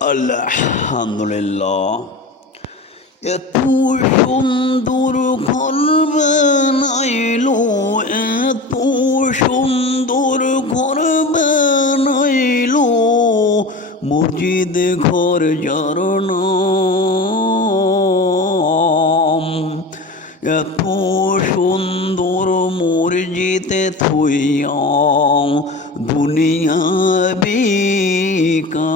আলহামদুলিল্লাহ। এত সুন্দর ঘর বানাইলো, এত সুন্দর ঘর বানাইলো, মসজিদ ঘর যার নাম। এত সুন্দর মসজিদে থুইয়া দুনিয়া বিকাম।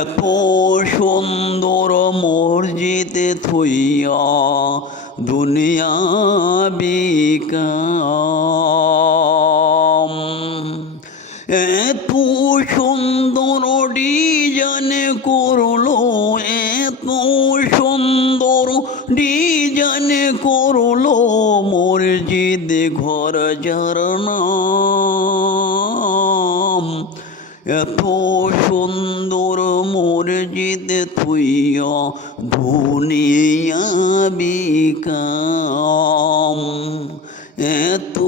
এত সুন্দর মসজিদে থুইয়া দুনিয়া বিকাম। এত সুন্দর ডিজাইন করলো, এত সুন্দর ডিজাইন করলো, মসজিদ ঘর যার নাম। এত সুন্দর মসজিদ থুইয়া দুনিয়া বিকাম। এত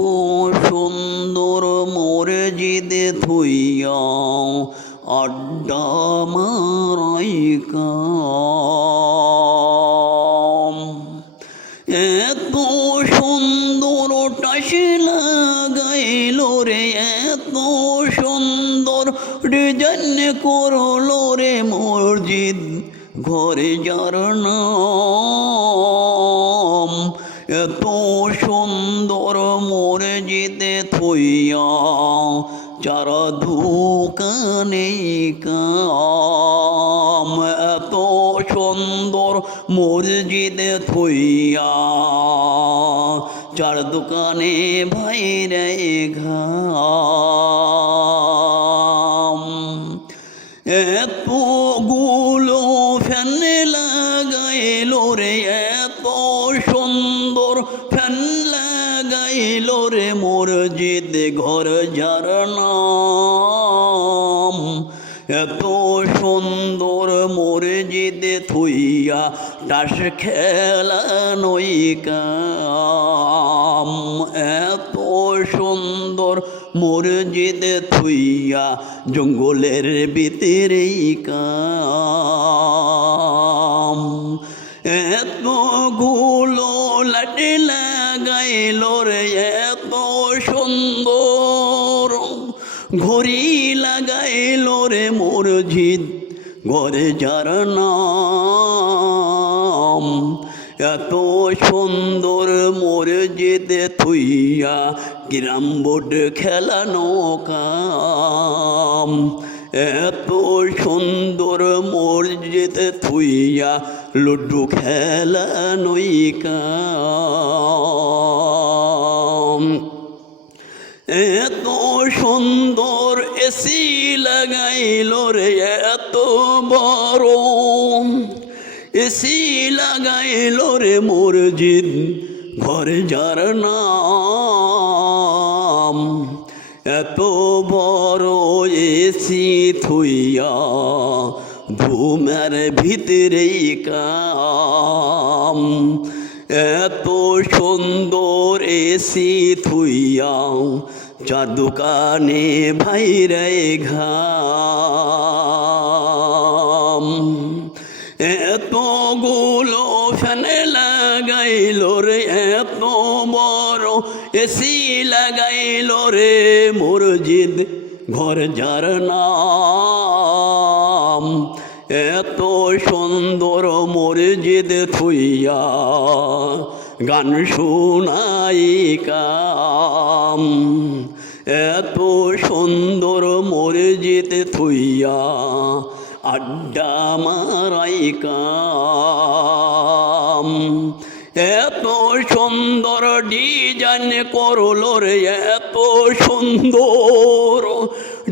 সুন্দর মসজিদ থুইয়া আড্ডা মারাই কাম। এত সুন্দর টাইস লাগাইলো রে, এত সুন্দর ডিজাইন করলো রে, মসজিদ ঘরে যার নাম। এত সুন্দর মসজিদে থুইয়া চার দোকানে কাম। এত সুন্দর মসজিদে থুইয়া চার দোকানে ভাইরে ঘাম। এতগুলো ফ্যান লাগাইলো রে, এত সুন্দর ফ্যান লাগাইলো রে, মসজিদ ঘর যার নাম। এত সুন্দর মসজিদ থুইয়া তাস খেলানোই কাম। এত সুন্দর মসজিদ থুইয়া জঙ্গলের ভিতরেই কাম। এতগুলো লাঠি লাগাইলো রে, এত সুন্দর ঘড়ি লাগাইলো রে, মসজিদ ঘরে যার নাম। এত সুন্দর মসজিদ থুইয়া ক্যারাম বোর্ড খেলানো কাম। এত সুন্দর মসজিদ থুইয়া লুডু খেলানোই কাম। এত সুন্দর এসি লাগাইলো রে, এত বড় এসি লাগাইলো রে, মসজিদ ঘরে যার নাম। এত বড় এসি থুইয়া ঘুমের ভিতরেই কাম। এত সুন্দর এসি থুইয়া চার দোকানে ভাইরে ঘাম। এতগুলো ফ্যান লাগাইলো রে, এত বড় এসি লাগাইলো রে, মসজিদ ঘর যার নাম। এত সুন্দর মসজিদ থুইয়া গান শোনাই কাম। এত সুন্দর মসজিদ থুইয়া আড্ডা মারাই কাম। এত সুন্দর ডিজাইন করলো রে, এত সুন্দর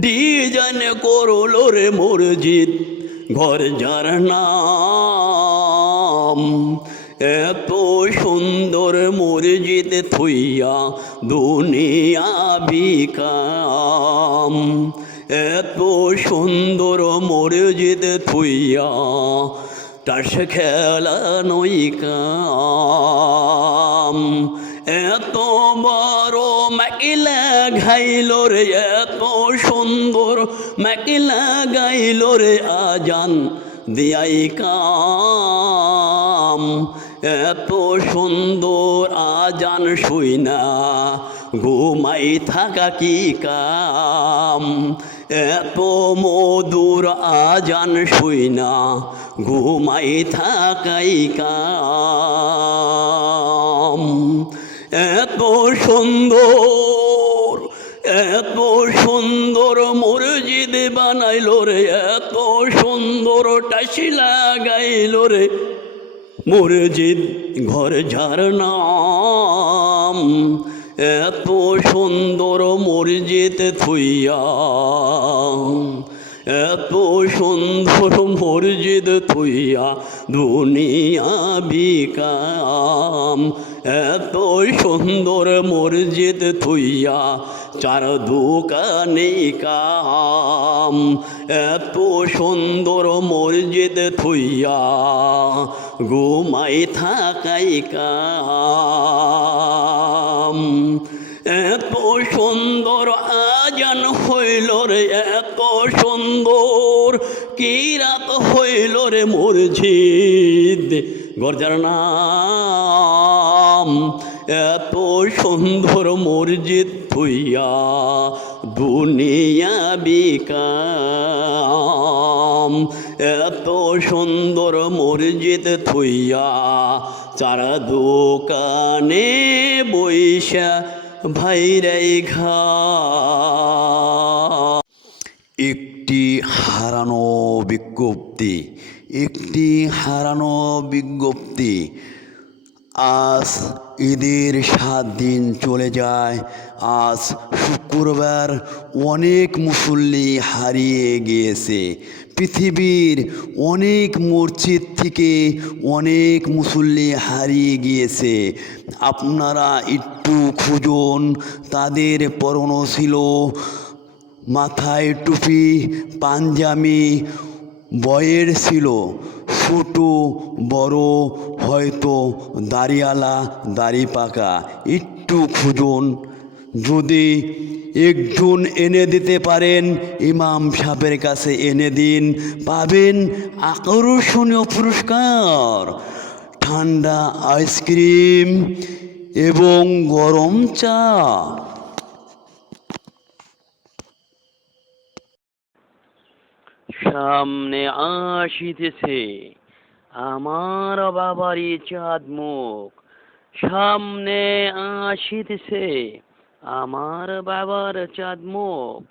ডিজাইন করলো রে, মসজিদ ঘর যার নাম। এত সুন্দর মসজিদ থুইয়া দুনিয়া বিকাম। এত সুন্দর মসজিদ থুইয়া তাস খেলানোই কাম। এত বড় মেকিলা গাইল রে এত সুন্দর মেকিলা গাইল রে আজান দিয়াই কাম এত সুন্দর আজান শুই না ঘুমাই থাকা কি কাম এত মধুর আজান শুই না ঘুমাই থাকাই কাম এত সুন্দর এত সুন্দর মসজিদ বানাইল রে এত সুন্দর টাসি লাগাইল রে মসজিদ ঘর যার নাম এত সুন্দর মসজিদ থুইয়া এত সুন্দর মসজিদ থুইয়া দুনিয়া বিকাম এত সুন্দর মসজিদ থুইয়া চার দোকানে কাম এত সুন্দর মসজিদ থুইয়া ঘুমাই থাকাই কাম এত সুন্দর আজান হইল রে এত সুন্দর কি রাত হইল রে মসজিদ গর্জার নাম এত সুন্দর মসজিদ থুইয়া দুনিয়া বিকাম এত সুন্দর মসজিদ থুইয়া চার দোকানে বৈশা ভাইরাই ঘা একটি হারানো বিজ্ঞপ্তি একটি হারানো বিজ্ঞপ্তি আজ ঈদের 7 দিন চলে যায় আজ শুক্রবার অনেক মুসল্লি হারিয়ে গিয়েছে পৃথিবীর অনেক মসজিদ থেকে অনেক মুসল্লি হারিয়ে গিয়েছে আপনারা একটু খুঁজুন তাদের পরনো ছিল মাথায় টুপি পাঞ্জাবি বয়ের ছিল ছোট বড় হয়তো দাড়িওয়ালা দাড়ি পাকা একটু খুঁজুন যদি একজন এনে দিতে পারেন ইমাম সাহেবের কাছে এনে দিন পাবেন আকর্ষণীয় পুরস্কার ঠান্ডা আইসক্রিম এবং গরম চা সামনে আসিতেছে আমার বাবারই চাঁদ মুখ সামনে আসিতেছে আমার বাবার চাঁদ মুখ